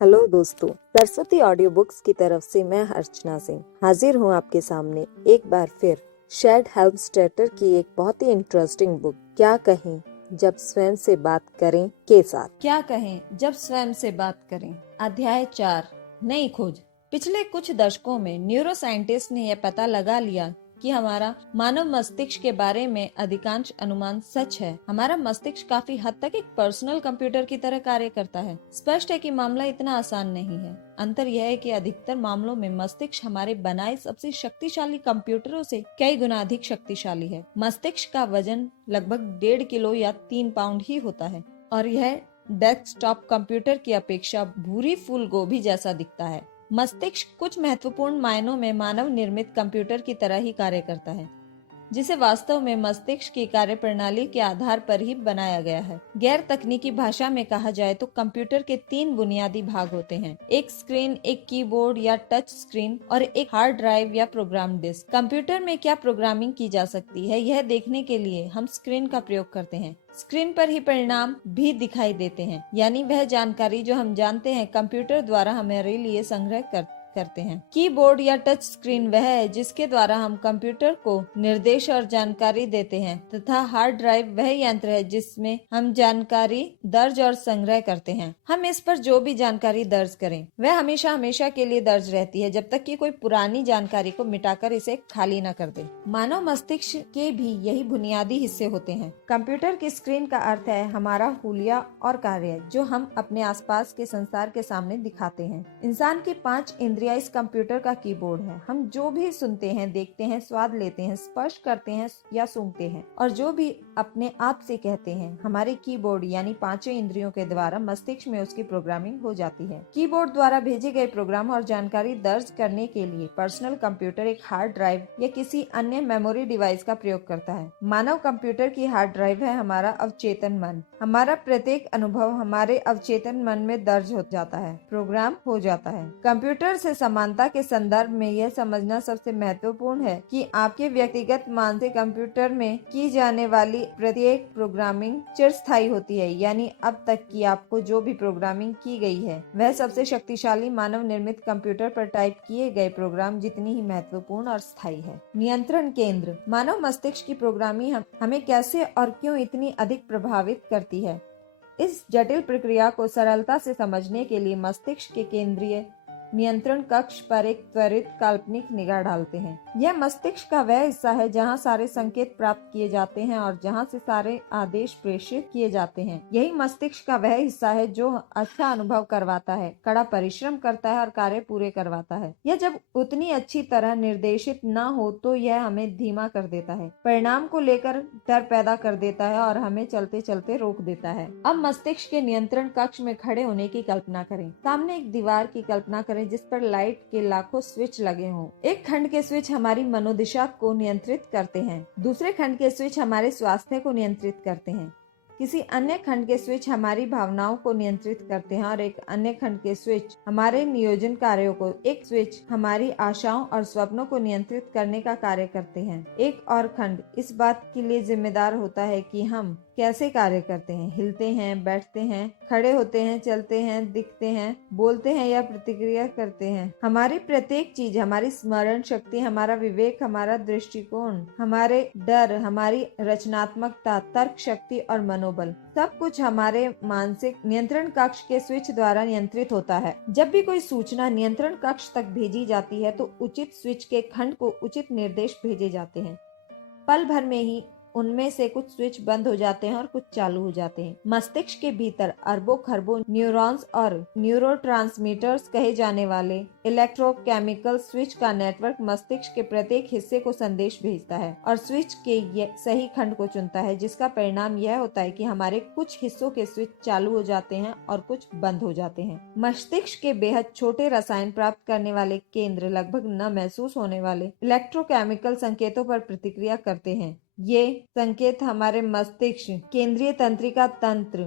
Hello दोस्तों, Saraswati audio books की तरफ से मैं अर्चना सिंह हाजिर हूँ आपके सामने एक बार फिर शेड हेल्मस्टेटर की एक बहुत ही इंटरेस्टिंग बुक क्या कहें जब स्वयं से बात करें के साथ। क्या कहें जब स्वयं से बात करें। अध्याय 4, नई खोज। पिछले कुछ दशकों में न्यूरोसाइंटिस्ट ने यह पता लगा लिया कि हमारा मानव मस्तिष्क के बारे में अधिकांश अनुमान सच है। हमारा मस्तिष्क काफी हद तक एक पर्सनल कंप्यूटर की तरह कार्य करता है। स्पष्ट है कि मामला इतना आसान नहीं है। अंतर यह है कि अधिकतर मामलों में मस्तिष्क हमारे बनाए सबसे शक्तिशाली कंप्यूटरों से कई गुना अधिक शक्तिशाली है। मस्तिष्क का वजन लगभग 1.5 किलो या 3 पाउंड ही होता है और यह डेस्कटॉप कंप्यूटर की अपेक्षा भूरी फूल गोभी जैसा दिखता है। मस्तिष्क कुछ महत्वपूर्ण मायनों में मानव निर्मित कंप्यूटर की तरह ही कार्य करता है, जिसे वास्तव में मस्तिष्क की कार्यप्रणाली के आधार पर ही बनाया गया है। गैर तकनीकी भाषा में कहा जाए तो कंप्यूटर के 3 बुनियादी भाग होते हैं: एक स्क्रीन, एक कीबोर्ड या टच स्क्रीन और एक हार्ड ड्राइव या प्रोग्राम डिस्क। कंप्यूटर में क्या प्रोग्रामिंग की जा सकती है, यह देखने के लिए हम स्क्रीन का प्रयोग करते हैं। स्क्रीन पर ही परिणाम भी दिखाई देते हैं, यानी वह जानकारी जो हम जानते हैं कंप्यूटर द्वारा हमारे लिए संग्रह करते हैं। कीबोर्ड या टच स्क्रीन वह है जिसके द्वारा हम कंप्यूटर को निर्देश और जानकारी देते हैं, तथा हार्ड ड्राइव वह यंत्र है जिसमें हम जानकारी दर्ज और संग्रह करते हैं। हम इस पर जो भी जानकारी दर्ज करें वह हमेशा हमेशा के लिए दर्ज रहती है, जब तक कि कोई पुरानी जानकारी को मिटाकर इसे खाली न कर दे। मानव मस्तिष्क के भी यही बुनियादी हिस्से होते हैं। कंप्यूटर की स्क्रीन का अर्थ है हमारा हुलिया और कार्य जो हम अपने आसपास के संसार के सामने दिखाते हैं। इंसान की 5 इंद्रियां इस कंप्यूटर का कीबोर्ड है। हम जो भी सुनते हैं, देखते हैं, स्वाद लेते हैं, स्पर्श करते हैं या सूंघते हैं और जो भी अपने आप से कहते हैं, हमारे कीबोर्ड यानी 5 इंद्रियों के द्वारा मस्तिष्क में उसकी प्रोग्रामिंग हो जाती है। कीबोर्ड द्वारा भेजे गए प्रोग्राम और जानकारी दर्ज करने के लिए पर्सनल कंप्यूटर एक हार्ड ड्राइव या किसी अन्य मेमोरी डिवाइस का प्रयोग करता है। मानव कंप्यूटर की हार्ड ड्राइव है हमारा अवचेतन मन। हमारा प्रत्येक अनुभव हमारे अवचेतन मन में दर्ज हो जाता है, प्रोग्राम हो जाता है। कंप्यूटर से समानता के संदर्भ में यह समझना सबसे महत्वपूर्ण है कि आपके व्यक्तिगत मानसिक कंप्यूटर में की जाने वाली प्रत्येक प्रोग्रामिंग चिरस्थायी होती है, यानी अब तक की आपको जो भी प्रोग्रामिंग की गई है वह सबसे शक्तिशाली मानव निर्मित कंप्यूटर पर टाइप किए गए प्रोग्राम जितनी ही महत्वपूर्ण और स्थायी है। नियंत्रण केंद्र। मानव मस्तिष्क की प्रोग्रामिंग हमें कैसे और क्यों इतनी अधिक प्रभावित करती है, इस जटिल प्रक्रिया को सरलता से समझने के लिए मस्तिष्क के केंद्रीय नियंत्रण कक्ष पर एक त्वरित काल्पनिक निगाह डालते हैं। यह मस्तिष्क का वह हिस्सा है जहां सारे संकेत प्राप्त किए जाते हैं और जहां से सारे आदेश प्रेषित किए जाते हैं। यही मस्तिष्क का वह हिस्सा है जो अच्छा अनुभव करवाता है, कड़ा परिश्रम करता है और कार्य पूरे करवाता है। यह जब उतनी अच्छी तरह निर्देशित न हो तो यह हमें धीमा कर देता है, परिणाम को लेकर डर पैदा कर देता है और हमें चलते चलते रोक देता है। अब मस्तिष्क के नियंत्रण कक्ष में खड़े होने की कल्पना करें। सामने एक दीवार की कल्पना करें जिस पर लाइट के लाखों स्विच लगे हों। एक खंड के स्विच हमारी मनोदिशा को नियंत्रित करते हैं, दूसरे खंड के स्विच हमारे स्वास्थ्य को नियंत्रित करते हैं, किसी अन्य खंड के स्विच हमारी भावनाओं को नियंत्रित करते हैं और एक अन्य खंड के स्विच हमारे नियोजन कार्यों को, एक स्विच हमारी आशाओं और स्वप्नों को नियंत्रित करने का कार्य करते हैं। एक और खंड इस बात के लिए जिम्मेदार होता है कि हम कैसे कार्य करते हैं, हिलते हैं, बैठते हैं, खड़े होते हैं, चलते हैं, दिखते हैं, बोलते हैं या प्रतिक्रिया करते हैं। हमारी प्रत्येक चीज, हमारी स्मरण शक्ति, हमारा विवेक, हमारा दृष्टिकोण, हमारे डर, हमारी रचनात्मकता, तर्क शक्ति और मनोबल, सब कुछ हमारे मानसिक नियंत्रण कक्ष के स्विच द्वारा नियंत्रित होता है। जब भी कोई सूचना नियंत्रण कक्ष तक भेजी जाती है तो उचित स्विच के खंड को उचित निर्देश भेजे जाते हैं। पल भर में ही उनमें से कुछ स्विच बंद हो जाते हैं और कुछ चालू हो जाते हैं। मस्तिष्क के भीतर अरबों खरबों न्यूरॉन्स और न्यूरोट्रांसमीटर्स कहे जाने वाले इलेक्ट्रोकेमिकल स्विच का नेटवर्क मस्तिष्क के प्रत्येक हिस्से को संदेश भेजता है और स्विच के सही खंड को चुनता है, जिसका परिणाम यह होता है कि हमारे कुछ हिस्सों के स्विच चालू हो जाते हैं और कुछ बंद हो जाते हैं। मस्तिष्क के बेहद छोटे रसायन प्राप्त करने वाले केंद्र लगभग न महसूस होने वाले इलेक्ट्रोकेमिकल संकेतों पर प्रतिक्रिया करते हैं। ये संकेत हमारे मस्तिष्क केंद्रीय तंत्रिका तंत्र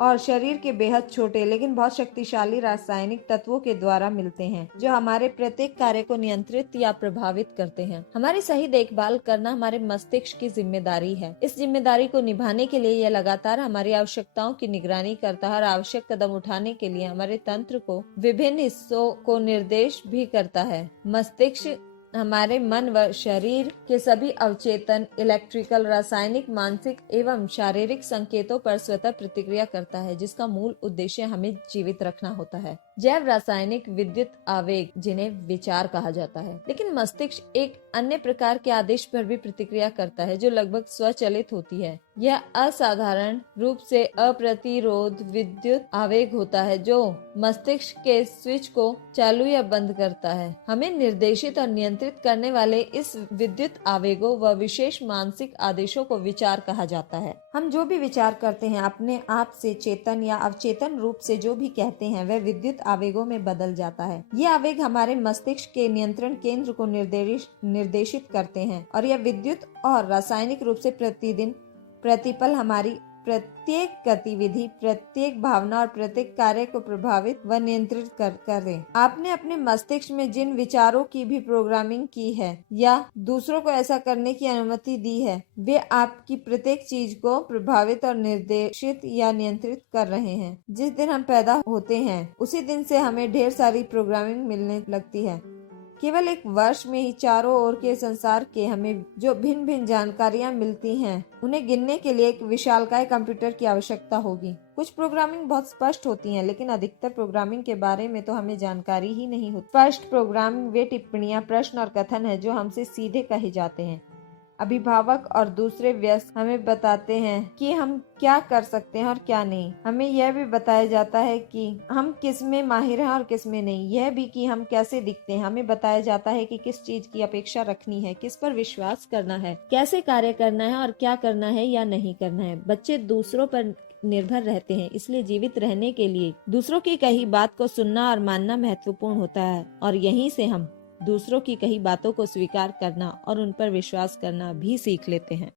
और शरीर के बेहद छोटे लेकिन बहुत शक्तिशाली रासायनिक तत्वों के द्वारा मिलते हैं, जो हमारे प्रत्येक कार्य को नियंत्रित या प्रभावित करते हैं। हमारी सही देखभाल करना हमारे मस्तिष्क की जिम्मेदारी है। इस जिम्मेदारी को निभाने के लिए यह लगातार हमारी आवश्यकताओं की निगरानी करता है और आवश्यक कदम उठाने के लिए हमारे तंत्र को विभिन्न हिस्सों को निर्देश भी करता है। मस्तिष्क हमारे मन व शरीर के सभी अवचेतन, इलेक्ट्रिकल, रासायनिक, मानसिक एवं शारीरिक संकेतों पर स्वतः प्रतिक्रिया करता है, जिसका मूल उद्देश्य हमें जीवित रखना होता है। जैव रासायनिक विद्युत आवेग, जिन्हें विचार कहा जाता है, लेकिन मस्तिष्क एक अन्य प्रकार के आदेश पर भी प्रतिक्रिया करता है, जो लगभग स्वचालित होती है। यह असाधारण रूप से अप्रतिरोध विद्युत आवेग होता है, जो मस्तिष्क के स्विच को चालू या बंद करता है। हमें निर्देशित और नियंत्रित करने वाले इस विद्युत आवेगों व विशेष मानसिक आदेशों को विचार कहा जाता है। हम जो भी विचार करते हैं, अपने आप से चेतन या अवचेतन रूप से जो भी कहते हैं, वह विद्युत आवेगों में बदल जाता है। ये आवेग हमारे मस्तिष्क के नियंत्रण केंद्र को निर्देशित करते हैं और यह विद्युत और रासायनिक रूप से प्रतिदिन प्रतिपल हमारी प्रत्येक गतिविधि, प्रत्येक भावना और प्रत्येक कार्य को प्रभावित व नियंत्रित करें। आपने अपने मस्तिष्क में जिन विचारों की भी प्रोग्रामिंग की है या दूसरों को ऐसा करने की अनुमति दी है, वे आपकी प्रत्येक चीज को प्रभावित और निर्देशित या नियंत्रित कर रहे हैं। जिस दिन हम पैदा होते हैं, उसी दिन से हमें ढेर सारी प्रोग्रामिंग मिलने लगती है। केवल एक वर्ष में ही चारों ओर के संसार के हमें जो भिन्न भिन्न जानकारियां मिलती हैं, उन्हें गिनने के लिए एक विशालकाय कंप्यूटर की आवश्यकता होगी। कुछ प्रोग्रामिंग बहुत स्पष्ट होती हैं, लेकिन अधिकतर प्रोग्रामिंग के बारे में तो हमें जानकारी ही नहीं होती। स्पष्ट प्रोग्रामिंग वे टिप्पणियां, प्रश्न और कथन है जो हमसे सीधे कहे जाते हैं। अभिभावक और दूसरे वयस्क हमें बताते हैं कि हम क्या कर सकते हैं और क्या नहीं। हमें यह भी बताया जाता है कि हम किस में माहिर हैं और किस में नहीं। यह भी कि हम कैसे दिखते हैं। हमें बताया जाता है कि किस चीज की अपेक्षा रखनी है, किस पर विश्वास करना है, कैसे कार्य करना है और क्या करना है या नहीं करना है। बच्चे दूसरों पर निर्भर रहते हैं, इसलिए जीवित रहने के लिए दूसरों की कही बात को सुनना और मानना महत्वपूर्ण होता है, और यहीं से हम दूसरों की कही बातों को स्वीकार करना और उन पर विश्वास करना भी सीख लेते हैं।